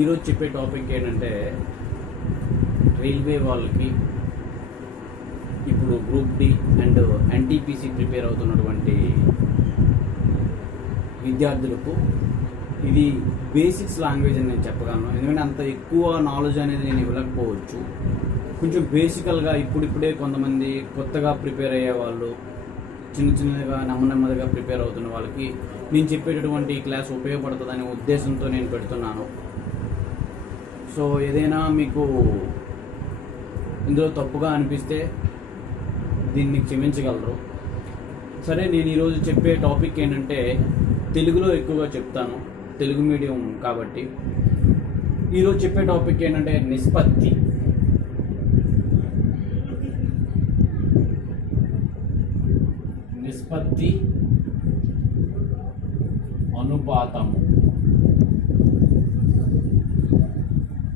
ఈరోజు చెప్పే టాపిక్ ఏంటంటే రైల్వే వాళ్ళకి ఇప్పుడు group D and NTPC prepare అవుతున్నటువంటి విద్యార్థులకు ఇది బేసిక్స్ లాంగ్వేజ్ అని నేను చెప్పగలను. ఎందుకంటే అంత ఎక్కువ నాలెడ్జ్ అనేది నేను ఇవ్వలేకపోవచ్చు. కొంచెం బేసికల్గా ఇప్పుడిప్పుడే కొంతమంది కొత్తగా ప్రిపేర్ అయ్యే వాళ్ళు, చిన్నగా నెమ్మదిగా ప్రిపేర్ అవుతున్న వాళ్ళకి నేను చెప్పేటటువంటి క్లాస్ ఉపయోగపడుతుందనే ఉద్దేశంతో నేను పెడుతున్నాను. సో ఏదైనా మీకు ఇందులో తప్పుగా అనిపిస్తే దీన్ని క్షమించగలరు. సరే, నేను ఈరోజు చెప్పే టాపిక్ ఏంటంటే తెలుగులో ఎక్కువగా చెప్తాను, తెలుగు మీడియం కాబట్టి. ఈరోజు చెప్పే టాపిక్ ఏంటంటే నిష్పత్తి. నిష్పత్తి అనుపాతము.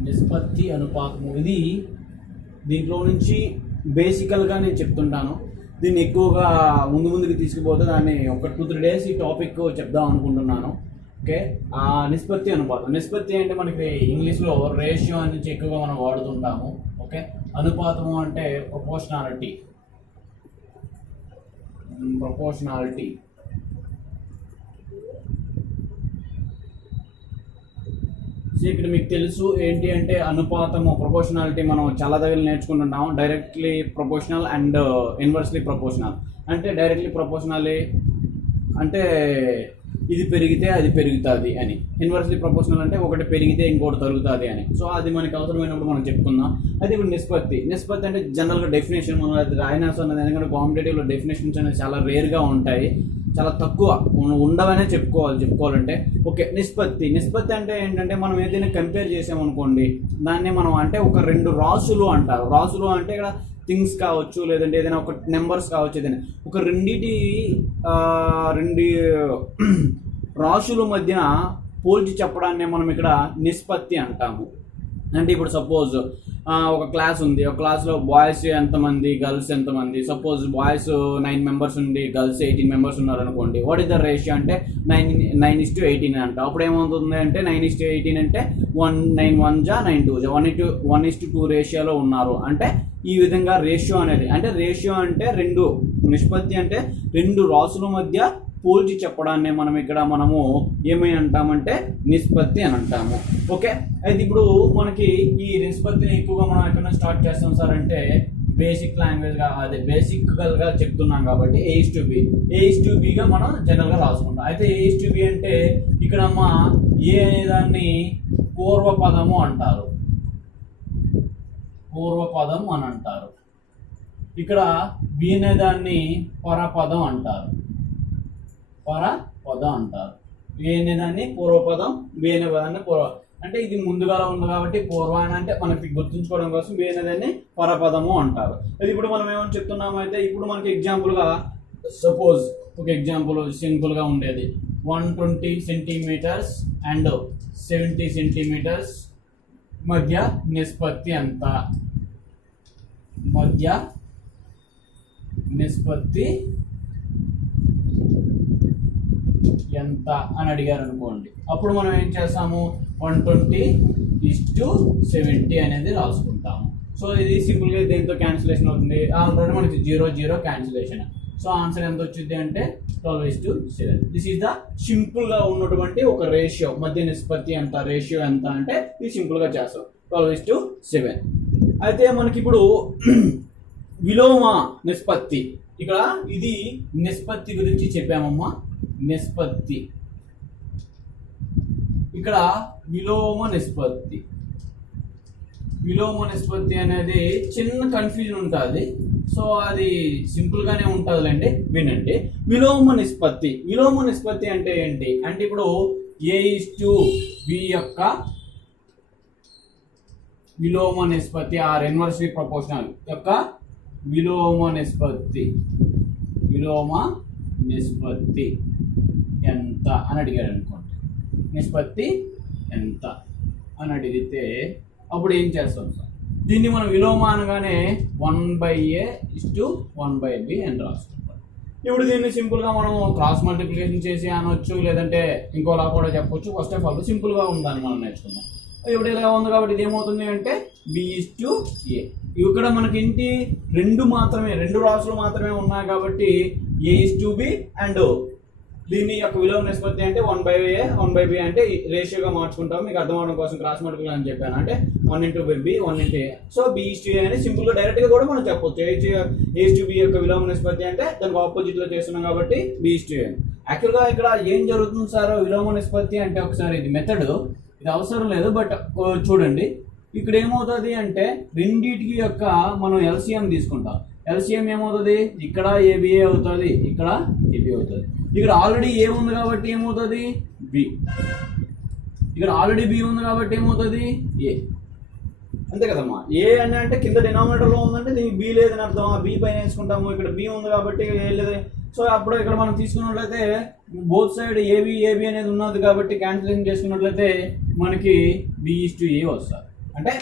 నిష్పత్తి అనుపాతము ఇది దీంట్లో నుంచి బేసికల్గా నేను చెప్తుంటాను. దీన్ని ఎక్కువగా ముందుకు తీసుకుపోతే దాన్ని ఒక 2-3 డేస్ ఈ టాపిక్ చెప్దాం అనుకుంటున్నాను. ఓకే, ఆ నిష్పత్తి అనుపాతం. నిష్పత్తి అంటే మనకి ఇంగ్లీష్లో రేషియో అని ఎక్కువగా మనం వాడుతుంటాము. ఓకే, అనుపాతము అంటే ప్రపోర్షనాలిటీ. సో ఇక్కడ మీకు తెలుసు ఏంటి అంటే అనుపాతము, ప్రపోర్షనాలిటీ మనం చాలా దగ్గర నేర్చుకుంటున్నాము. Directly proportional and inversely proportional. అంటే డైరెక్ట్లీ ప్రపోర్షనల్ అంటే ఇది పెరిగితే అది పెరుగుతుంది అని, ఇన్వర్స్లీ ప్రపోర్షనల్ అంటే ఒకటి పెరిగితే ఇంకోటి తరుగుతుంది అని. సో అది మనకి అవసరమైనప్పుడు మనం చెప్పుకుందాం. అయితే ఇప్పుడు నిష్పత్తి అంటే జనరల్గా డెఫినేషన్ మనం అది రాయనాల్సి ఉన్నది. ఎందుకంటే కాంపిటేటివ్లో డెఫినేషన్స్ అనేది చాలా రేర్గా ఉంటాయి, చాలా తక్కువ ఉండవనే చెప్పుకోవాలంటే. ఓకే, నిష్పత్తి అంటే ఏంటంటే మనం ఏదైనా కంపేర్ చేసామనుకోండి, దాన్ని మనం అంటే ఒక 2 రాసులు అంటారు. రాసులు అంటే ఇక్కడ థింగ్స్ కావచ్చు, లేదంటే ఏదైనా ఒక నెంబర్స్ కావచ్చు, ఏదైనా ఒక రెండు రాశుల మధ్యన పోల్చి చెప్పడాన్ని మనం ఇక్కడ నిష్పత్తి అంటాము. అంటే ఇప్పుడు సపోజ్ ఒక క్లాస్ ఉంది, ఒక క్లాస్లో బాయ్స్ ఎంతమంది, గర్ల్స్ ఎంతమంది. సపోజ్ బాయ్స్ 9 మెంబర్స్ ఉండి గర్ల్స్ 18 మెంబర్స్ ఉన్నారు అనుకోండి. వాట్ ఇస్ ద రేషియో అంటే 9:18 అంట. అప్పుడు ఏమవుతుంది అంటే 9:18 అంటే 9 1 జా 9 2 జా 1:2 రేషియోలో ఉన్నారు. అంటే ఈ విధంగా రేషియో అనేది, అంటే రేషియో అంటే నిష్పత్తి అంటే 2 రాసుల మధ్య పోల్చి చెప్పడాన్ని మనము ఏమై అంటామంటే నిష్పత్తి అని అంటాము. ఓకే, అయితే ఇప్పుడు మనకి ఈ నిష్పత్తిని ఎక్కువగా మనం ఎక్కడ స్టార్ట్ చేస్తాం సార్ అంటే బేసిక్ లాంగ్వేజ్గా, అదే బేసిక్గా చెప్తున్నాం కాబట్టి A:B మనం జనరల్గా రాసుకుంటాం. అయితే A:B అంటే ఇక్కడ ఏ అనేదాన్ని పూర్వపదము అంటారు, పూర్వపదం అని అంటారు. ఇక్కడ బి అనేదాన్ని పరపదం అంటారు, పరపదం అంటారు. ఏ అనేదాన్ని పూర్వపదం, బి అనే పదాన్ని అంటే ఇది ముందుగా ఉంది కాబట్టి పూర్వాయన అంటే మనకి గుర్తుంచుకోవడం కోసం బి అనేదాన్ని పరపదము అంటారు. అది ఇప్పుడు మనం ఏమని చెప్తున్నాము అయితే, ఇప్పుడు మనకి ఎగ్జాంపుల్గా సపోజ్ ఒక ఎగ్జాంపుల్ సింపుల్గా ఉండేది 120 సెంటీమీటర్స్ అండ్ 70 సెంటీమీటర్స్ మధ్య నిష్పత్తి ఎంత, మధ్య నిష్పత్తి ఎంత అని అడిగారు అనుకోండి. అప్పుడు మనం ఏం చేస్తాము, 120:70 అనేది రాసుకుంటాము. సో ఇది సింపుల్గా దీంతో క్యాన్సిలేషన్ అవుతుంది. ఆల్రెడీ మనకి 0 క్యాన్సిలేషన్. సో ఆన్సర్ ఎంత వచ్చింది అంటే 12:7. దిస్ ఈజ్ ద సింపుల్గా ఉన్నటువంటి ఒక రేషియో. మధ్య నిష్పత్తి ఎంత, రేషియో ఎంత అంటే ఇది సింపుల్గా చేస్తాం 12:7. అయితే మనకి ఇప్పుడు విలోమ నిష్పత్తి, ఇక్కడ ఇది నిష్పత్తి గురించి చెప్పామమ్మా. నిష్పత్తి ఇక్కడ విలోమ నిష్పత్తి అనేది చిన్న కన్ఫ్యూజన్ ఉంటుంది. సో అది సింపుల్గానే ఉంటుందిలేండి, వినండి. విలోమ నిష్పత్తి అంటే ఏంటి అంటే ఇప్పుడు A:B యొక్క విలోమ నిష్పత్తి ఆర్ ఇన్వర్స్లీ ప్రపోర్షనల్ యొక్క విలోమ నిష్పత్తి ఎంత అని అడిగారు అనుకోండి. నిష్పత్తి ఎంత అని అడిగితే అప్పుడు ఏం చేస్తాం సార్, దీన్ని మనం విలోమ అనగానే 1/A:1/B అని రాసుకుంటాం. ఇప్పుడు దీన్ని సింపుల్గా మనం క్రాస్ మల్టిప్లికేషన్ చేసి అనొచ్చు, లేదంటే ఇంకోలా కూడా చెప్పొచ్చు. ఫస్ట్ ఆఫ్ ఆల్ సింపుల్గా ఉందని మనం నేర్చుకుందాం. ఇప్పుడు ఇలా ఉంది కాబట్టి ఇది ఏమవుతుంది అంటే B:A. ఇక్కడ మనకి ఏంటి రెండు రాసులు మాత్రమే ఉన్నాయి కాబట్టి A:B అండ్ దీని యొక్క విలోమ నిష్పత్తి అంటే 1/A 1/B అంటే రేషియోగా మార్చుకుంటాం. మీకు అర్థం అవడం కోసం క్రాస్ మల్టిపుల్ అని చెప్పాను, అంటే 1/B 1/A. సో B:A అని సింపుల్ గా డైరెక్ట్ గా కూడా మనం చెప్పొచ్చు. A:B యొక్క విలోమ నిష్పత్తి అంటే దానికి ఆపోజిట్ లో చేస్తున్నాం కాబట్టి B:A. యాక్చువల్ గా ఇక్కడ ఏం జరుగుతుంది సార్ విలోమ నిష్పత్తి అంటే, ఒకసారి ఇది మెథడ్, ఇది అవసరం లేదు బట్ చూడండి. ఇక్కడ ఏమవుతుంది అంటే రెండింటికి యొక్క మనం LCM తీసుకుంటాం. LCM ఏమవుతుంది, ఇక్కడ ABA అవుతుంది, ఇక్కడ AB అవుతుంది. ఇక్కడ ఆల్రెడీ A ఉంది కాబట్టి ఏమవుతుంది B, ఇక్కడ ఆల్రెడీ B ఉంది కాబట్టి ఏమవుతుంది A. అంతే కదమ్మా. A అని అంటే కింద డినామినేటర్ లో ఉందంటే దీనికి B లేదని అర్థం. B పైన వేసుకుంటాము. ఇక్కడ B ఉంది కాబట్టి A లేదు. సో అప్పుడు ఇక్కడ మనం తీసుకున్నట్లయితే బోత్ సైడ్ AB అనేది ఉన్నది కాబట్టి క్యాన్సిలేషన్ చేసుకున్నట్లయితే మనకి B:A వస్తుంది. అంటే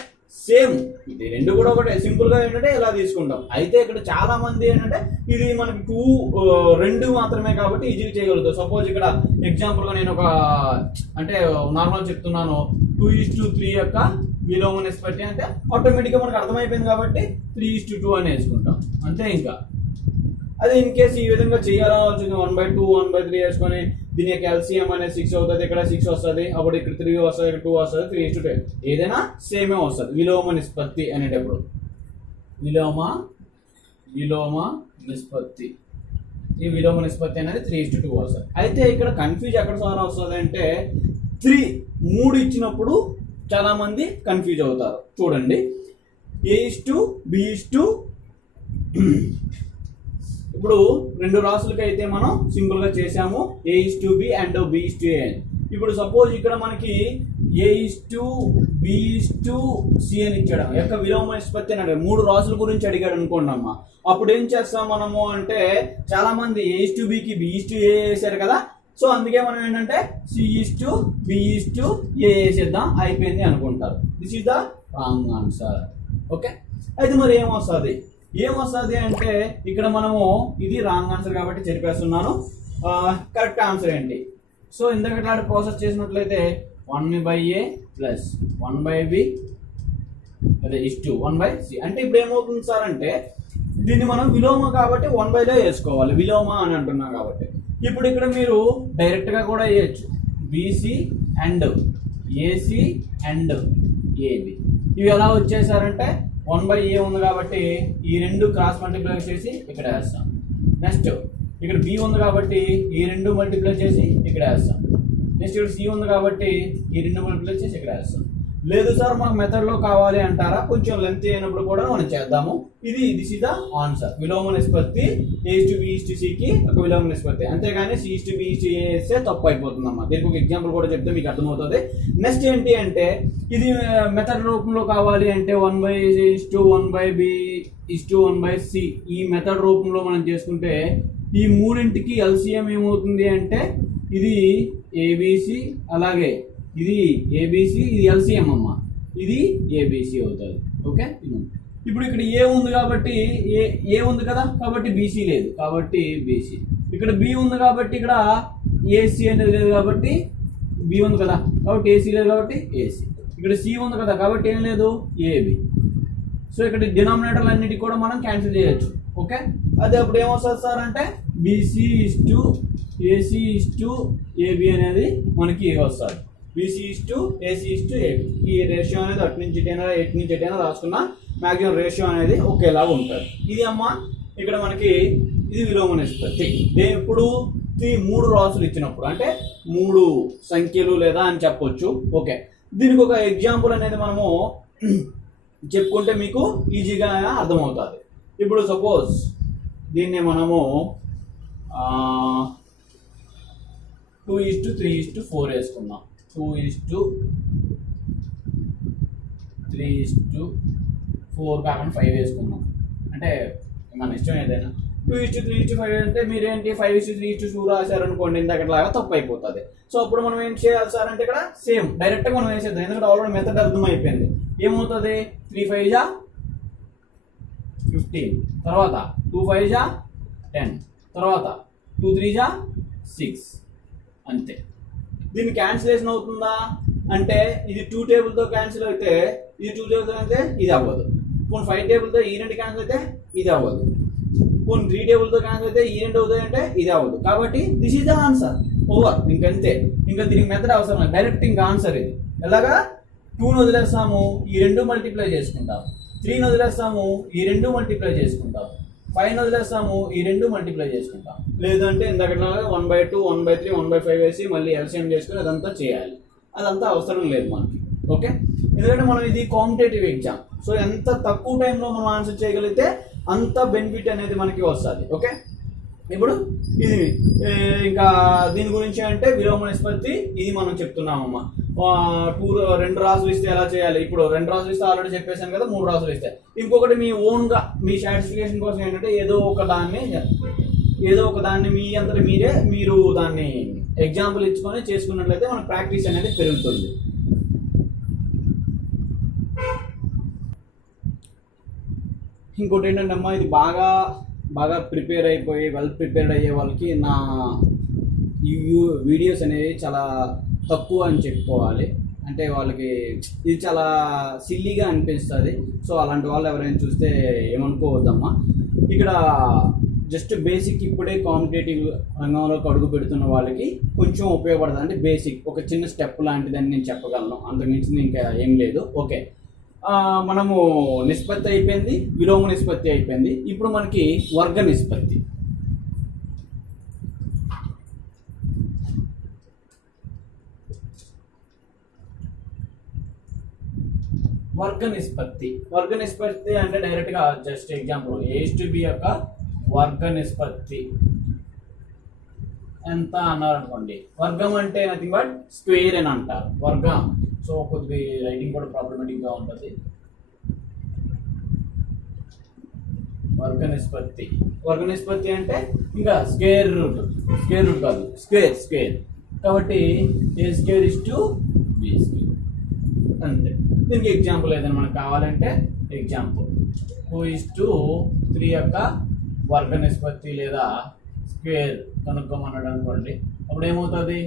సేమ్ ఇది రెండు కూడా ఒకటే, సింపుల్ గా ఏంటంటే ఇలా తీసుకుంటాం. అయితే ఇక్కడ చాలా మంది ఏంటంటే ఇది మనకి రెండు మాత్రమే కాబట్టి ఈజీగా చేయగలుగుతాం. సపోజ్ ఇక్కడ ఎగ్జాంపుల్ గా నేను ఒక అంటే నార్మల్ చెప్తున్నాను, 2:3 యొక్క విలోమ నిష్పత్తి అంటే ఆటోమేటిక్ గా మనకు అర్థమైపోయింది కాబట్టి 3:2 అని వేసుకుంటాం అంతే. ఇంకా అదే ఇన్ కేసు ఈ విధంగా చేయాలని ఆలోచించి 1/2 1/3 వేసుకొని దీని యొక్క LCM అనేది 6 అవుతుంది, ఇక్కడ 6 వస్తుంది, అప్పుడు ఇక్కడ 3 వస్తుంది, ఇక్కడ 2 వస్తుంది, 3:10 ఏదైనా సేమే వస్తుంది విలోమ నిష్పత్తి అనేటప్పుడు. విలోమ నిష్పత్తి, ఈ విలోమ నిష్పత్తి అనేది 3:2 వస్తుంది. అయితే ఇక్కడ కన్ఫ్యూజ్ ఎక్కడ సార్ వస్తుంది అంటే 3 ఇచ్చినప్పుడు చాలా మంది కన్ఫ్యూజ్ అవుతారు. చూడండి, A:B ఇప్పుడు రెండు రాసులకి అయితే మనం సింపుల్ గా చేసాము A:B అండ్ B:A. ఇప్పుడు సపోజ్ ఇక్కడ మనకి A:B:C అని ఇచ్చాడు, యొక్క విలోమ నిష్పత్తి అని అడిగాడు. 3 రాసుల గురించి అడిగాడు అనుకోండి అమ్మా. అప్పుడు ఏం చేస్తాం మనము అంటే చాలా మంది A:B కి B:A వేసారు కదా. సో అందుకే మనం ఏంటంటే C:B:A వేసేద్దాం అయిపోయింది అనుకుంటారు. This is the wrong answer. Okay, అయితే మరి ఏమొస్తుంది అంటే ఇక్కడ మనము ఇది రాంగ్ ఆన్సర్ కాబట్టి చెరిపేస్తున్నాను. కరెక్ట్ ఆన్సర్ ఏంటి? సో ఇందాక ప్రాసెస్ చేసినట్లయితే 1/A ప్లస్ 1/B అదే ఇష్టు 1/C. అంటే ఇప్పుడు ఏమవుతుంది సార్ అంటే దీన్ని మనం విలోమ కాబట్టి 1/లో వేసుకోవాలి, విలోమ అని అంటున్నాం కాబట్టి. ఇప్పుడు ఇక్కడ మీరు డైరెక్ట్ గా కూడా వేయచ్చు, BC and AC and AB. ఇవి ఎలా వచ్చేసారంటే 1/A ఉంది కాబట్టి ఈ రెండు క్రాస్ మల్టిప్లై చేసి ఇక్కడ వేస్తాం. నెక్స్ట్ ఇక్కడ B ఉంది కాబట్టి ఈ రెండు మల్టిప్లై చేసి ఇక్కడ వేస్తాం. నెక్స్ట్ ఇక్కడ C ఉంది కాబట్టి ఈ రెండు మల్టిప్లై చేసి ఇక్కడ వేస్తాం. లేదు సార్ మాకు మెథడ్ లో కావాలి అంటారా, కొంచెం లెంత్ అయినప్పుడు కూడా మనం చేద్దాము. This is the answer. విలోమ నిష్పత్తి A:B:C కి ఒక విలోమ నిష్పత్తి, అంతేగాని C:B వేస్తే తప్పు అయిపోతుందమ్మా. దీనికి ఒక ఎగ్జాంపుల్ కూడా చెప్తే మీకు అర్థమవుతుంది. నెక్స్ట్ ఏంటి అంటే ఇది మెథడ్ రూపంలో కావాలి అంటే 1/1/B:1/C ఈ మెథడ్ రూపంలో మనం చేసుకుంటే ఈ మూడింటికి LCM ఏమవుతుంది అంటే ఇది ABC, అలాగే ఇది ABC, ఇది LCM అమ్మ, ఇది ABC అవుతుంది. ఓకే, ఇప్పుడు ఇక్కడ A ఉంది కాబట్టి A ఉంది కదా కాబట్టి BC లేదు కాబట్టి BC. ఇక్కడ B ఉంది కాబట్టి ఇక్కడ AC అనేది లేదు కాబట్టి B ఉంది కదా కాబట్టి AC లేదు కాబట్టి AC. ఇక్కడ C ఉంది కదా కాబట్టి ఏం లేదు AB. సో ఇక్కడ డినామినేటర్లు అన్నిటికీ కూడా మనం క్యాన్సిల్ చేయొచ్చు. ఓకే, అదే అప్పుడు ఏమొస్తుంది సార్ అంటే BC:AC:AB అనేది మనకి వస్తుంది. BC:AC:AB ఈ రేషియో అనేది అటు నుంచి ఎటైనా రాసుకున్న మ్యాక్సిమం రేషియో అనేది ఒకేలాగా ఉంటుంది. ఇది అమ్మా ఇక్కడ మనకి ఇది విలోమ నిష్పత్తి. ఎప్పుడు 3 రాసులు ఇచ్చినప్పుడు అంటే 3 సంఖ్యలు లేదా అని చెప్పొచ్చు. ఓకే, దీనికి ఒక ఎగ్జాంపుల్ అనేది మనము చెప్పుకుంటే మీకు ఈజీగా అర్థమవుతుంది. ఇప్పుడు సపోజ్ దీన్ని మనము 2:3:4 వేసుకుందాం. 2:3:4 కాకుండా 5 వేసుకుందాం. అంటే మన ఇష్టం ఏదైనా. 2:3:5 అంటే మీరేంటి 5:3:2 రాశారనుకోండి ఇందాకట్లాగా తప్పు అయిపోతుంది. సో అప్పుడు మనం ఏం చేయాలి సార్ అంటే ఇక్కడ సేమ్ డైరెక్ట్గా మనం వేసేద్దాం, ఎందుకంటే ఆల్రెడీ మెథడ్ అర్థం అయిపోయింది. ఏమవుతుంది 3 5 15, తర్వాత 2 5 10, తర్వాత 2 3 6 అంతే. దీన్ని క్యాన్సిలేషన్ అవుతుందా? అంటే ఇది 2 టేబుల్తో క్యాన్సిల్ అయితే ఇది 2 టేబుల్తో అయితే ఇది అవ్వదు. పోనీ 5 టేబుల్తో ఈ 2 క్యాన్సిల్ అయితే ఇది అవ్వదు. పోనీ 3 టేబుల్తో క్యాన్సిల్ అయితే ఈ 2 అవుతాయి అంటే ఇది అవ్వదు. కాబట్టి this is the answer. Over. ఇంకంతే. ఇంకా దీనికి మెథడ్ అవసరం లేదు. డైరెక్ట్ ఇంకా ఆన్సర్ ఇది. ఎలాగా 2ని వదిలేస్తాము, ఈ 2 మల్టిప్లై చేసుకుంటాం. 3ని వదిలేస్తాము, ఈ 2 మల్టిప్లై చేసుకుంటాం. 5ని వదిలేస్తాము, ఈ 2 మల్టిప్లై చేసుకుంటాం. లేదంటే ఇందాకట్లాగా 1/2, 1/3, 1/5 వేసి మళ్ళీ ఎల్సిఎం చేసుకుని అదంతా చేయాలి. అదంతా అవసరం లేదు మనకి. ఓకే, ఎందుకంటే మనం ఇది కాంపిటేటివ్ ఎగ్జామ్. సో ఎంత తక్కువ టైంలో మనం ఆన్సర్ చేయగలిగితే అంత బెనిఫిట్ అనేది మనకి వస్తుంది. ఓకే, ఇప్పుడు ఇది ఇంకా దీని గురించి అంటే విలోమ నిష్పత్తి ఇది మనం చెప్తున్నామమ్మా. 2 రాసులు ఇస్తే ఎలా చేయాలి? ఇప్పుడు 2 రాసులు ఇస్తే ఆల్రెడీ చెప్పేశాను కదా. 3 రాసులు ఇస్తే ఇంకొకటి మీ ఓన్గా మీ సాటిస్ఫికేషన్ కోసం ఏంటంటే ఏదో ఒక దాన్ని మీ అంతటి మీరు దాన్ని ఎగ్జాంపుల్ ఇచ్చుకొని చేసుకున్నట్లయితే మన ప్రాక్టీస్ అనేది పెరుగుతుంది. ఇంకోటి ఏంటంటే అమ్మా, ఇది బాగా ప్రిపేర్ అయిపోయి వెల్ ప్రిపేర్డ్ అయ్యే వాళ్ళకి నా వీడియోస్ అనేవి చాలా తక్కువ అని చెప్పుకోవాలి. అంటే వాళ్ళకి ఇది చాలా సిల్లీగా అనిపిస్తుంది. సో అలాంటి వాళ్ళు ఎవరైనా చూస్తే ఏమనుకోవద్దమ్మా. ఇక్కడ జస్ట్ బేసిక్ ఇప్పుడే కాంపిటేటివ్ రంగంలోకి అడుగు పెడుతున్న వాళ్ళకి కొంచెం ఉపయోగపడుతుంది. అంటే బేసిక్ ఒక చిన్న స్టెప్ లాంటిదని నేను చెప్పగలను. అంతకుమించింది ఇంకా ఏం లేదు. ఓకే, మనము నిష్పత్తి అయిపోయింది, విలోమ నిష్పత్తి అయిపోయింది. ఇప్పుడు మనకి వర్గ నిష్పత్తి. వర్గ నిష్పత్తి అంటే డైరెక్ట్గా జస్ట్ ఎగ్జాంపుల్ A/B యొక్క వర్గ నిష్పత్తి ఎంత అన్నారు అనుకోండి. వర్గం అంటే నథింగ్ బట్ స్క్వేర్ అని అంటారు. వర్గం. సో కొద్దిగా రైటింగ్ కూడా ప్రాబ్లమేటిక్గా ఉంటుంది. వర్గ నిష్పత్తి అంటే ఇంకా స్క్వేర్ రూట్ కాదు, స్క్వేర్. కాబట్టి A²/B² అంతే. దీనికి ఎగ్జాంపుల్ ఏదైనా మనకు కావాలంటే ఎగ్జాంపుల్ 2:3 యొక్క వర్గ నిష్పత్తి లేదా స్క్వేర్ కనుక్కోమన్నాడు అనుకోండి. అప్పుడు ఏమవుతుంది?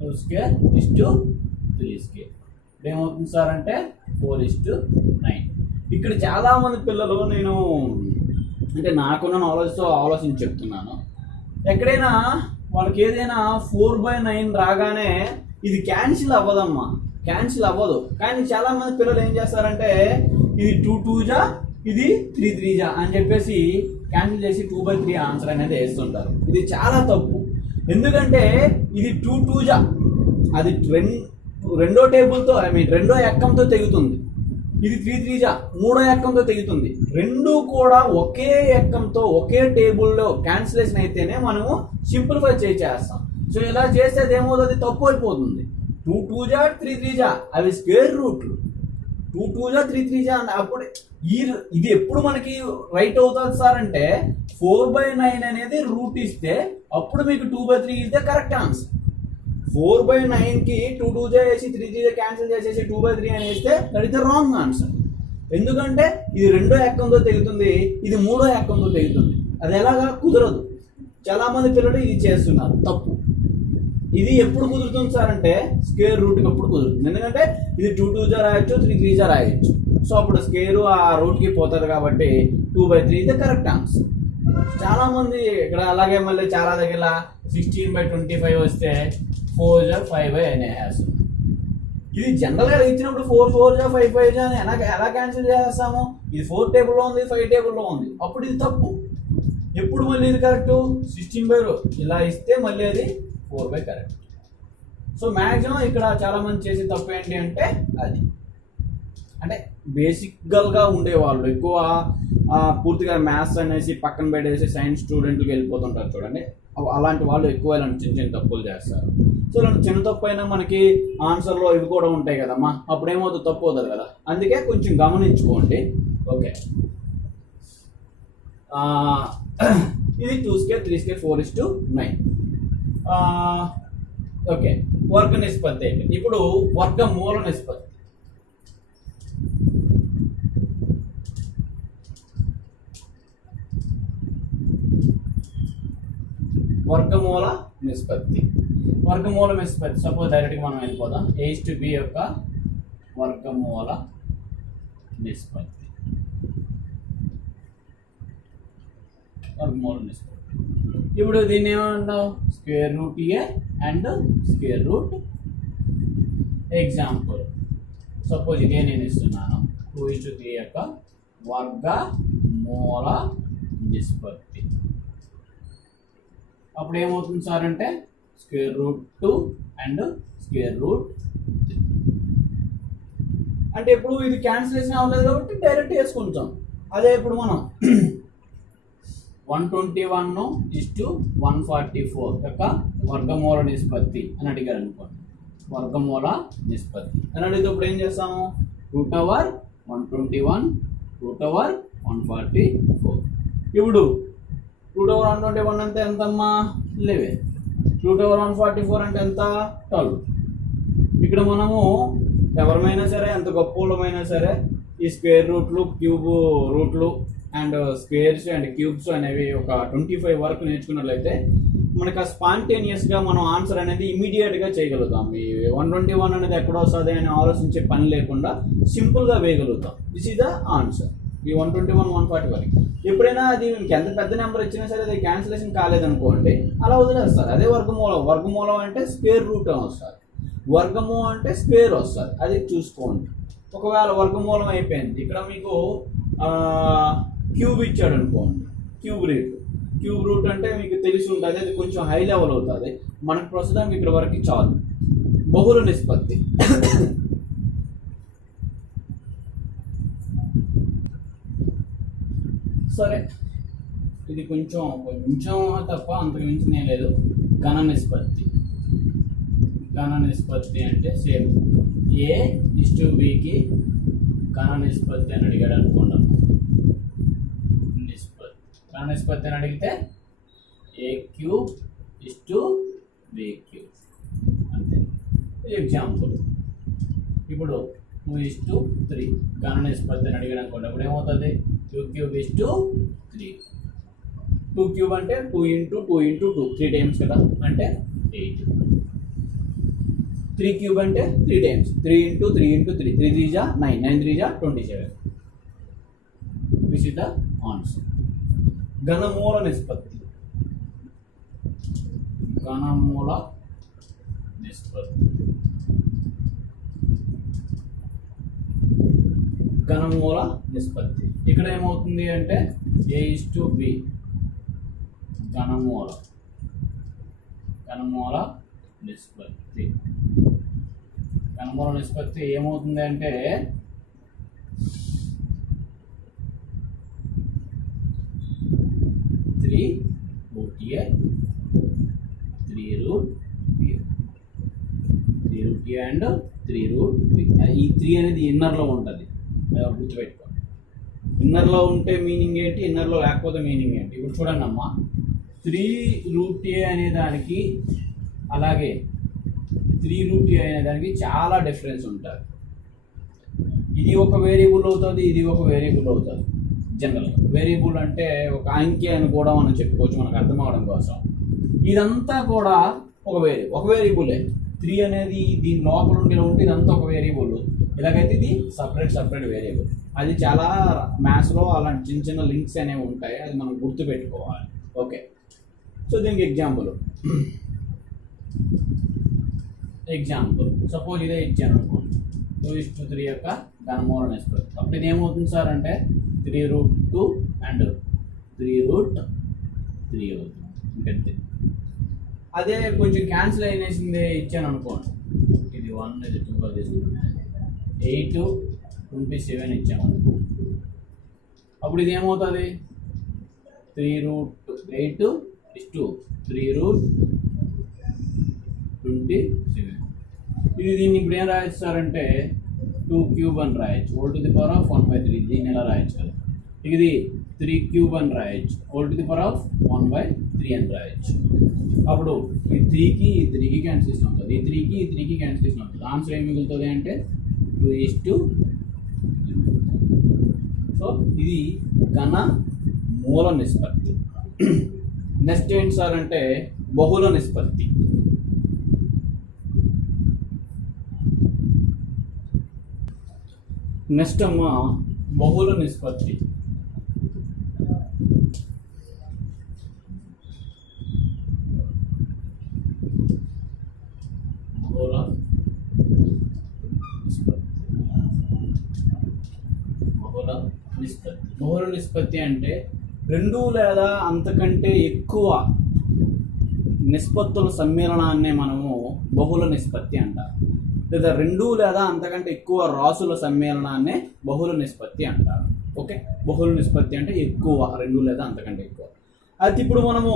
2²/3². ఇప్పుడు ఏమవుతుంది సార్ అంటే 4:9. ఇక్కడ చాలామంది పిల్లలు నేను అంటే నాకున్న నాలెడ్జ్తో ఆలోచించి చెప్తున్నాను. ఎక్కడైనా వాళ్ళకి ఏదైనా 4/9 రాగానే ఇది క్యాన్సిల్ అవ్వదమ్మా, క్యాన్సిల్ అవ్వదు. కానీ చాలా మంది పిల్లలు ఏం చేస్తారంటే ఇది 2 ఇది 3 అని చెప్పేసి క్యాన్సిల్ చేసి 2/3 ఆన్సర్ అనేది వేస్తుంటారు. ఇది చాలా తప్పు. ఎందుకంటే ఇది 2 అది రెండో టేబుల్తో రెండో ఎక్కంతో తెగుతుంది. ఇది 3 మూడో ఎక్కంతో తెగుతుంది. రెండు కూడా ఒకే ఎక్కంతో ఒకే టేబుల్లో క్యాన్సిలేషన్ అయితేనే మనము సింప్లిఫై చేస్తాం. సో ఇలా చేస్తే ఏమవుతుంది? తప్పు అయిపోతుంది. 2 3 అవి స్క్వేర్ రూట్లు. 2 3 అని అప్పుడు ఇది ఎప్పుడు మనకి రైట్ అవుతుంది సార్ అంటే 4/9 అనేది రూట్ ఇస్తే అప్పుడు మీకు 2/3 ఇస్తే కరెక్ట్ ఆన్సర్. 4/9కి 2 వేసి 3 క్యాన్సిల్ చేసేసి 2/3 అని వేస్తే that is the wrong answer. ఎందుకంటే ఇది రెండో ఎక్కంతో తెగుతుంది, ఇది మూడో ఎక్కంతో తెగుతుంది. అది ఎలాగా? కుదరదు. చాలా మంది పిల్లలు ఇది చేస్తున్నారు, తప్పు. ఇది ఎప్పుడు కుదురుతుంది సార్ అంటే స్క్వేర్ రూట్కి ఎప్పుడు కుదురుతుంది. ఎందుకంటే ఇది 2 రాయొచ్చు, 3 రాయొచ్చు. సో అప్పుడు స్క్వేర్ ఆ రూట్కి పోతుంది కాబట్టి 2/3 ఇది కరెక్ట్ ఆన్సర్. చాలా మంది ఇక్కడ అలాగే మళ్ళీ చాలా దగ్గర 16/25 వస్తే 4/5 అనే వేస్తుంది. ఇది జనరల్గా ఇచ్చినప్పుడు 4 5 అని ఎలా క్యాన్సిల్ చేస్తాము? ఇది 4 టేబుల్లో ఉంది, 5 టేబుల్లో ఉంది. అప్పుడు ఇది తప్పు. ఎప్పుడు మళ్ళీ ఇది కరెక్ట్? 16/2 ఇలా ఇస్తే మళ్ళీ అది 4 కరెక్ట్. సో మ్యాక్సిమం ఇక్కడ చాలా మంది చేసే తప్పు ఏంటి అంటే అది అంటే బేసిక్గా ఉండేవాళ్ళు ఎక్కువ పూర్తిగా మ్యాథ్స్ అనేసి పక్కన పెట్టేసి సైన్స్ స్టూడెంట్కి వెళ్ళిపోతుంటారు చూడండి. అలాంటి వాళ్ళు ఎక్కువ ఇలాంటి చిన్న చిన్న తప్పులు చేస్తారు. సో ఇలాంటి చిన్న తప్పు అయినా మనకి ఆన్సర్లో ఇవి కూడా ఉంటాయి కదమ్మా, అప్పుడు ఏమవుతుంది? తప్పు అవుతుంది కదా. అందుకే కొంచెం గమనించుకోండి. ఓకే, ఇది 2² 3² 4:9. ఓకే, వర్గ నిష్పత్తి అయిపోయింది. ఇప్పుడు వర్గ మూల నిష్పత్తి. వర్గమూల నిష్పత్తి. వర్గమూల నిష్పత్తి సపోజ్ డైరెక్ట్గా మనం వెళ్ళిపోదాం. A/B యొక్క వర్గమూల నిష్పత్తి. వర్గమూల నిష్పత్తి. ఇప్పుడు దీన్ని ఏమంటాం? Square root A and square root. Example suppose ఇదే నేను ఇస్తున్నాను. 2:3 యొక్క వర్గమూల నిష్పత్తి. అప్పుడు ఏమవుతుంది సార్ అంటే square root 2 and square root 3. అంటే ఇప్పుడు ఇది క్యాన్సిలేషన్ అవ్వలేదు కాబట్టి డైరెక్ట్ వేసుకుంటాం. అదే ఇప్పుడు మనం 121:144 యొక్క వర్గమూల నిష్పత్తి అని అడిగారు అనుకోండి. వర్గమూల నిష్పత్తి అని అడిగితే ఇప్పుడు ఏం చేస్తాము? √121 √144. ఇప్పుడు √121 అంటే ఎంతమ్మా? 11. √144 అంటే ఎంత? 12. ఇక్కడ మనము ఎవరమైనా సరే, ఎంత గొప్ప వాళ్ళమైనా సరే, ఈ స్క్వేర్ రూట్లు, క్యూబ్ రూట్లు అండ్ స్క్వేర్స్ అండ్ క్యూబ్స్ అనేవి ఒక 25 వరకు నేర్చుకున్నట్లయితే మనకు స్పాంటేనియస్గా మనం ఆన్సర్ అనేది ఇమీడియట్గా చేయగలుగుతాం. ఈ 121 అనేది ఎక్కడ వస్తుంది అని ఆలోచించే పని లేకుండా సింపుల్గా వేయగలుగుతాం. This is the answer. ఈ 121 140 వరకు. ఎప్పుడైనా అది మీకు ఎంత పెద్ద నెంబర్ ఇచ్చినా సరే అది క్యాన్సిలేషన్ కాలేదనుకోండి, అలా వదిలేస్తారు. అదే వర్గమూలం. వర్గమూలం అంటే స్క్వేర్ రూట్ అని వస్తుంది, వర్గము అంటే స్క్వేర్ వస్తుంది. అది చూసుకోండి. ఒకవేళ వర్గమూలం అయిపోయింది, ఇక్కడ మీకు క్యూబ్ ఇచ్చాడు అనుకోండి. క్యూబ్ రూట్ అంటే మీకు తెలిసి ఉంటుంది, అది కొంచెం హై లెవెల్ అవుతుంది. మనకు ప్రస్తుతం ఇక్కడ వరకు చాలు. బహుళ నిష్పత్తి. సరే, ఇది కొంచెం తప్ప అంతకు మించి నేను లేదు. ఘన నిష్పత్తి. ఘన నిష్పత్తి అంటే సేమ్ A/Bకి ఘన నిష్పత్తి అని అడిగాడు అనుకున్నాం. ఘన నిష్పత్తి అని అడిగితే A3:B3 అంతే. ఎగ్జాంపుల్ ఇప్పుడు 2:3 ఘన నిష్పత్తి అని అడిగాడు అనుకోండి. అప్పుడు ఏమవుతుంది? 2³ 2³ అంటే 2 × 2 × 2 3 టైమ్స్ కదా, అంటే 8. 3³ అంటే 3 టైమ్స్, 3 × 3 × 3 3 3 जा 9 9 3 जा 27. Which is the answer. ఘనమూల నిష్పత్తి. ఘనమూల నిష్పత్తి. ఘనమూల నిష్పత్తి. ఇక్కడ ఏమవుతుంది అంటే A/B ఘనమూల నిష్పత్తి. ఘనమూల నిష్పత్తి ఏమవుతుంది అంటే √A 3√B అండ్ 3√B. ఈ 3 అనేది ఇన్నర్లో ఉంటుంది, గుర్తుపెట్టుకోండి. ఇన్నర్లో ఉంటే మీనింగ్ ఏంటి, ఇన్నర్లో లేకపోతే మీనింగ్ ఏంటి? ఇప్పుడు చూడండి అమ్మా, 3√A అనే దానికి అలాగే 3√A అనే దానికి చాలా డిఫరెన్స్ ఉంటుంది. ఇది ఒక వేరియబుల్ అవుతుంది, ఇది ఒక వేరియబుల్ అవుతుంది. జనరల్గా వేరియబుల్ అంటే ఒక అంకె అని కూడా మనం చెప్పుకోవచ్చు మనకు అర్థం అవడం కోసం. ఇదంతా కూడా ఒక వేరియబులే. 3 అనేది దీని లోపల ఉంటే ఇదంతా ఒక వేరియబుల్. ఇలాగైతే ఇది సపరేట్ వేరియబుల్. అది చాలా మ్యాథ్స్లో అలాంటి చిన్న లింక్స్ అనేవి ఉంటాయి, అది మనం గుర్తుపెట్టుకోవాలి. ఓకే, సో దీనికి ఎగ్జాంపుల్ సపోజ్ ఇదే ఇచ్చాను అనుకోండి. 2:3 యొక్క ఘనమూల నిష్పత్తి. అప్పుడు ఇది ఏమవుతుంది సార్ అంటే 3√2 అండ్ 3√3 అవుతుంది. ఇంకంతే. అదే కొంచెం క్యాన్సిల్ అయినేసింది ఇచ్చాను అనుకోండి. ఇది 1 ఇది 2గా తీసుకుంటాం. 8 27 ఇచ్చామనుకో. అప్పుడు ఇది ఏమవుతుంది? 3√8 3√27. ఇది దీన్ని ఇప్పుడు ఏం రాయొచ్చు సార్ అంటే 2³ అని రాయొచ్చు, (1/3). దీన్ని ఎలా రాయొచ్చు కదా. ఇది 3³ అని రాయొచ్చు, (1/3) అని రాయొచ్చు. అప్పుడు ఈ 3కి క్యాన్సిలేషన్ అవుతుంది, ఈ 3కి క్యాన్సిలేషన్ అవుతుంది. ఆన్సర్ ఏం మిగులుతుంది అంటే 2:2. సో ఇది ఘన మూల నిష్పత్తి. నెక్స్ట్ ఏంటి సార్ అంటే బహుళ నిష్పత్తి. నెక్స్ట్ అమ్మా బహుళ నిష్పత్తి. బహుళ నిష్పత్తి అంటే రెండు లేదా అంతకంటే ఎక్కువ నిష్పత్తుల సమ్మేళనాన్నే మనము బహుళ నిష్పత్తి అంటారు. లేదా రెండు లేదా అంతకంటే ఎక్కువ రాసుల సమ్మేళనాన్నే బహుళ నిష్పత్తి అంటారు. ఓకే, బహుళ నిష్పత్తి అంటే ఎక్కువ, రెండు లేదా అంతకంటే ఎక్కువ. అయితే ఇప్పుడు మనము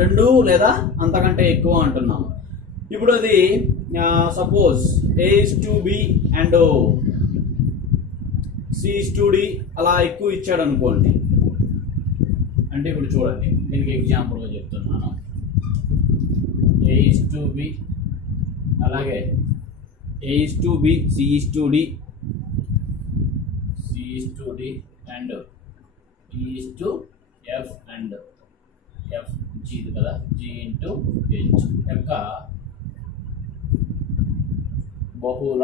రెండు లేదా అంతకంటే ఎక్కువ అంటున్నాము. ఇప్పుడు అది సపోజ్ A:B అండ్ C:D అలా ఎక్కువ ఇచ్చాడు అనుకోండి. అంటే ఇప్పుడు చూడండి, దీనికి ఎగ్జాంపుల్గా చెప్తున్నాను. A:B అలాగే A:B, C:D and E:F and F G కదా, G:H యొక్క బహుళ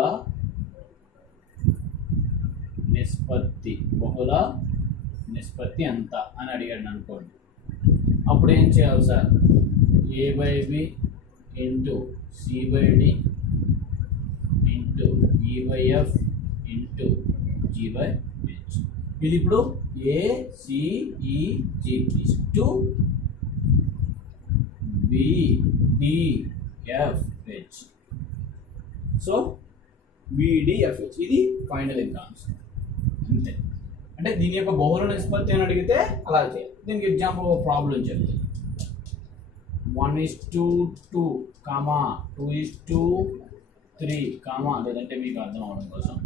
నిష్పత్తి ఎంత అని అడిగాడు అనుకోండి. అప్పుడు ఏం చేయాలి sir? A/B into C/D into E/F into G/H. ఇది ఇప్పుడు ACEG to BDFH. So BDFH ఇది ఫైనల్ ఎగ్జామ్స్ అంతే. అంటే దీని యొక్క బహుళ నిష్పత్తి అని అడిగితే అలా చేయాలి. దీనికి ఎగ్జాంపుల్ ఒక ప్రాబ్లం చెప్తుంది. 1:2, 2:3, లేదంటే మీకు అర్థం అవడం కోసం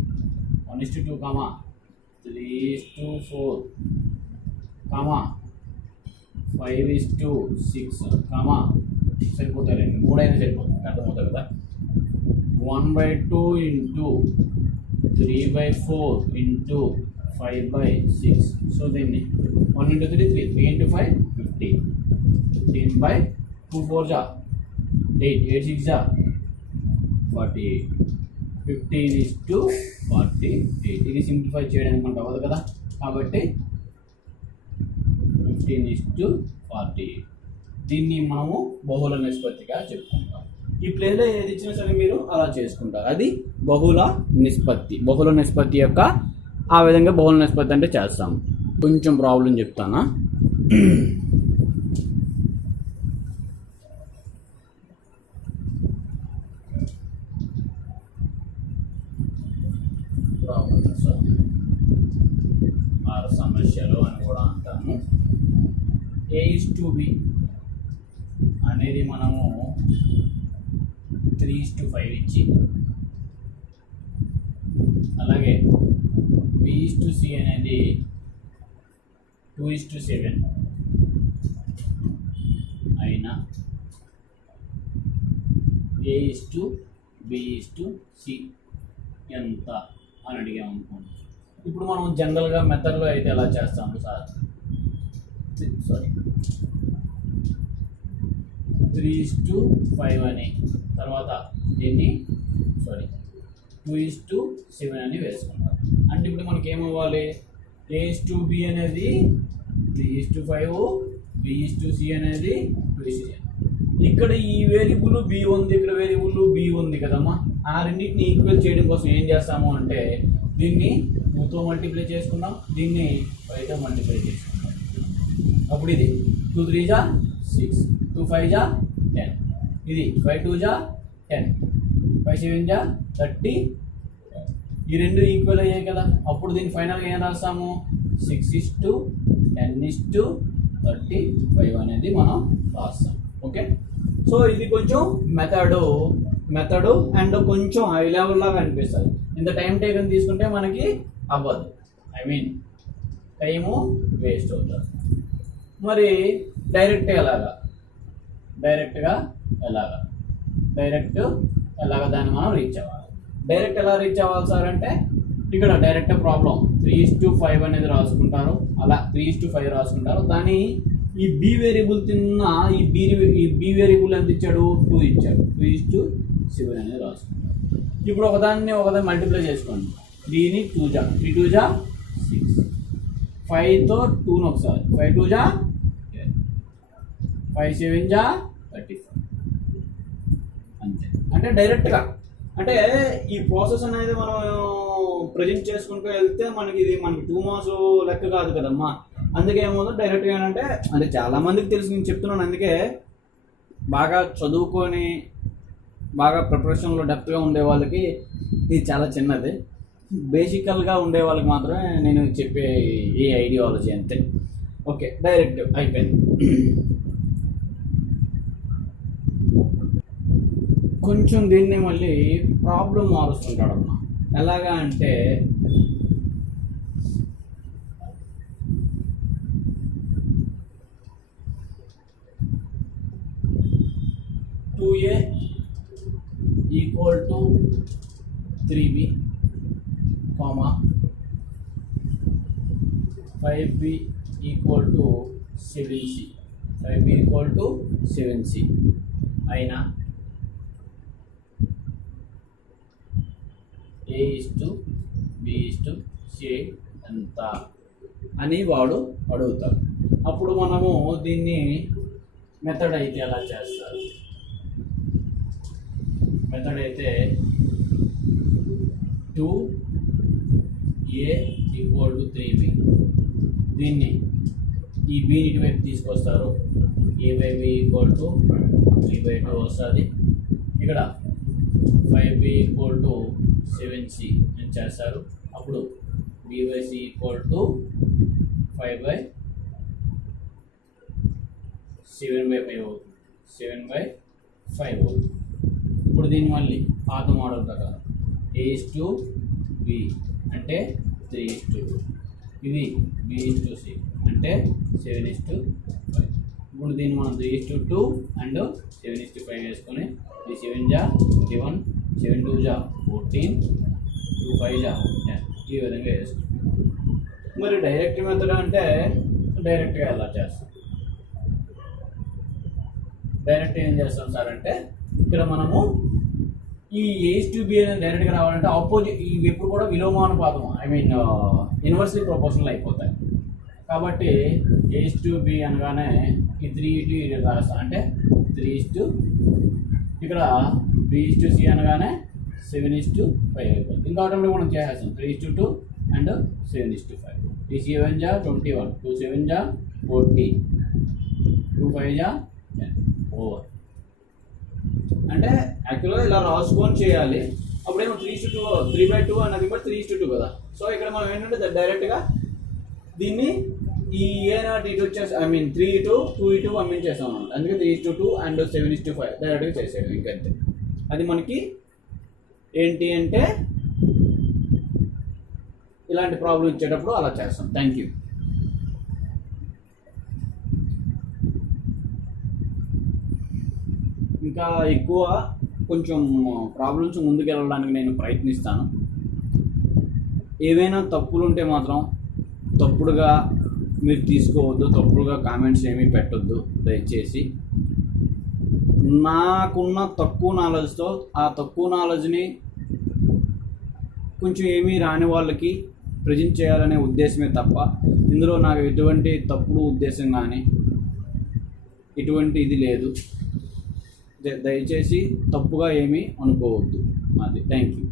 1:2, 3:4, 5:6, సరిపోతారండి, మూడైనా సరిపోతుంది, అర్థమవుతుంది కదా. 1/2 ఇంటూ 3/4 ఇంటూ 5/6. సో దీన్ని 1 into 3, 3 into 5, 15. 15/2 4 8, 8 6 48. 15:48. ఇది సింప్లిఫై చేయడానికి మనకు అవ్వదు కదా, కాబట్టి 15:48. దీన్ని మనము బహుళ నిష్పత్తిగా చెప్పుకుంటాం. ఈ ప్లేలో ఏది ఇచ్చినా సరే మీరు అలా చేసుకుంటారు, అది బహుళ నిష్పత్తి. బహుళ నిష్పత్తి యొక్క ఆ విధంగా బహుళ నిష్పత్తి అంటే చేస్తాము. కొంచెం ప్రాబ్లం చెప్తానా. సమస్యలు అని కూడా అంటాము. A:B అనేది మనము 3:5 ఇచ్చి, అలాగే B:C అనేది 2:7 అయినా A:B:C ఎంత అని అడిగామనుకోండి. ఇప్పుడు మనం జనరల్గా మెథడ్లో అయితే ఎలా చేస్తాము సార్? 3:5 అని, తర్వాత దీన్ని 2:7 అని వేసుకుంటాం. అంటే ఇప్పుడు మనకి ఏమవ్వాలి? A:B అనేది 3:5, B:C అనేది 2:7. ఇక్కడ ఈ వేరియబుల్ B ఉంది, ఇక్కడ వేరియబుల్ B ఉంది కదమ్మా. ఆ రెండింటిని ఈక్వల్ చేయడం కోసం ఏం చేస్తాము అంటే దీన్ని 2తో మల్టిప్లై చేసుకున్నాం, దీన్ని 5తో మల్టిప్లై చేసుకున్నాం. అప్పుడు ఇది 2 3 6, 2 5 10, ఇది 5 2 10, 5 7 30. ఈ రెండు ఈక్వల్ అయ్యాయి కదా. అప్పుడు దీన్ని ఫైనల్గా ఏం రాస్తాము? 6:10:35 అనేది మనం రాస్తాం. ఓకే, సో ఇది కొంచెం మెథడ్ అండ్ కొంచెం హై లెవెల్ లాగా అనిపిస్తుంది. ఇంత టైం టేకన్ తీసుకుంటే మనకి అవ్వదు, టైము వేస్ట్ అవుతుంది. మరి డైరెక్ట్గా దాన్ని మనం రీచ్ అవ్వాలి. డైరెక్ట్ ఎలా రీచ్ అవ్వాలి సార్ అంటే ఇక్కడ డైరెక్ట్ ప్రాబ్లం 3:5 అనేది రాసుకుంటారు. అలా 3:5 రాసుకుంటారు. దాన్ని ఈ బి వేరియబుల్ తిన్న ఈ బి వేరియబుల్ ఎంత ఇచ్చాడు, 2 ఇచ్చాడు. 2:7 అనేది రాసుకుంటాం. ఇప్పుడు ఒకదాన్ని మల్టిప్లై చేసుకోండి. దీని 2 జా 3 2 జా 6, 5తో 2ను ఒకసారి 5 2 జా 5 7 జా 35. అంతే. అంటే డైరెక్ట్గా అంటే ఈ ప్రాసెస్ అనేది మనం ప్రజెంట్ చేసుకుంటూ వెళ్తే మనకి 2 మార్క్స్ లెక్క కాదు కదమ్మా. అందుకే ఏమవుతుందో డైరెక్ట్గా ఏంటంటే అంటే చాలామందికి తెలుసు, నేను చెప్తున్నాను. అందుకే బాగా చదువుకొని బాగా ప్రిపరేషన్లో డెప్త్గా ఉండే వాళ్ళకి ఇది చాలా చిన్నది. బేసికల్గా ఉండే వాళ్ళకి మాత్రమే నేను చెప్పే ఈ ఐడియాలజీ అంతే. ఓకే, డైరెక్ట్ అయిపోయింది. కొంచెం దీన్ని మళ్ళీ ప్రాబ్లం మారుస్తుంటాడమ్మా. ఎలాగా అంటే (2a = 3b, 5b = 7c, 5b = 7c అయినా a:b:c ఎంత అని వాడు అడుగుతాడు. అప్పుడు మనము దీన్ని మెథడ్ అయితే ఎలా చేస్తారు? మెథడ్ అయితే 2a = 3b, దీన్ని ఈ బీని ఇటువైపు తీసుకొస్తారు. a/b = 3/2 వస్తుంది. ఇక్కడ 5b = 7c అని చేస్తారు. అప్పుడు b/c = 5/7/5 అవుతుంది. 7/5 అవుతుంది. ఇప్పుడు దీన్ని మళ్ళీ పాత మోడల్ ప్రకారం a:b అంటే 3:2, ఇది b:c అంటే 7:5. ఇప్పుడు దీన్ని మనం 3:2 అండ్ 7:5 వేసుకొని 3 7 జా 21, 7 2 జా 14, 2 5 జా 10 ఈ విధంగా వేసుకుంటాం. మరి డైరెక్ట్ మెథడ్ అంటే డైరెక్ట్గా ఎలా చేస్తాం? డైరెక్ట్ ఏం చేస్తాం సార్ అంటే ఇక్కడ మనము ఈ a:b అనేది డైరెక్ట్గా రావాలంటే ఆపోజిట్ ఇవి ఎప్పుడు కూడా విలోమానుపాతం, ఇన్వర్స్లీ ప్రపోర్షనల్ అయిపోతాయి. కాబట్టి a:b అనగానే ఈ 3 రాస్తాం అంటే 3:, ఇక్కడ b:c అనగానే 7:5 అయిపోతుంది. ఇంకా ఆటోమేటిక్ మనం చేసేస్తాం 3:2 అండ్ 7:5. 3 7 జా 21, 2 7 జా 40, 2 5 జా 10 ఓవర్. అంటే యాక్చువల్గా ఇలా రాసుకొని చేయాలి. అప్పుడేమో 3/2 అన్నది కూడా 3:2 కదా. సో ఇక్కడ మనం ఏంటంటే డైరెక్ట్గా దీన్ని ఈ a0 ఇటు వచ్చేసి 3:2 పంపించేసాం అనమాట. అందుకే 3:2 అండ్ 7:5 డైరెక్ట్గా చేసేది. ఇంకంతే. అది మనకి ఏంటి అంటే ఇలాంటి ప్రాబ్లం ఇచ్చేటప్పుడు అలా చేస్తాం. Thank you. ఇంకా ఎక్కువ కొంచెం ప్రాబ్లమ్స్ ముందుకు వెళ్ళడానికి నేను ప్రయత్నిస్తాను. ఏవైనా తప్పులు ఉంటే మాత్రం తప్పుడుగా మీరు తీసుకోవద్దు, తప్పుడుగా కామెంట్స్ ఏమీ పెట్టొద్దు దయచేసి. నాకున్న తక్కువ నాలెడ్జ్తో ఆ తక్కువ నాలెడ్జ్ని కొంచెం ఏమీ రాని వాళ్ళకి ప్రజెంట్ చేయాలనే ఉద్దేశమే తప్ప ఇందులో నాకు ఎటువంటి తప్పుడు ఉద్దేశం కానీ ఎటువంటి ఇది లేదు. దయచేసి తప్పుగా ఏమీ అనుకోవద్దు. అది థ్యాంక్ యూ.